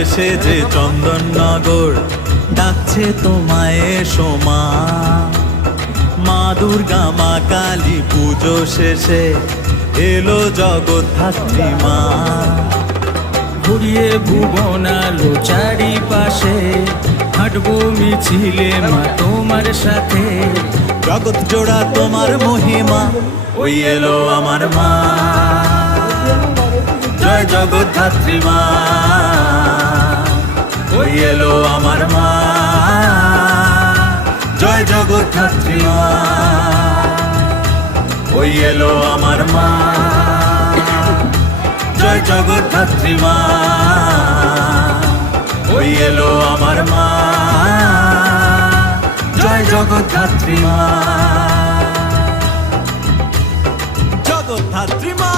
এসে যে চন্দননগর। ডাকছে তোমায় সোমা। মা দুর্গা, মা কালী, পুজো শেষে এলো জগদ্ধাত্রী মা ঘুরিয়ে ভুবন আলো চারিপাশে, হাঁটবো মিছিলে মা তোমার সাথে। জগৎ জোড়া তোমার মহিমা, ওই এলো আমার মা। জয় জগদ্ধাত্রী মা ওই এলো আমার মা। জয় জগদ্ধাত্রী মা। ওই এলো আমার মা। জয় জগদ্ধাত্রী মা। ওই এলো আমার মা। জয় জগদ্ধাত্রী মা। জগৎ মা।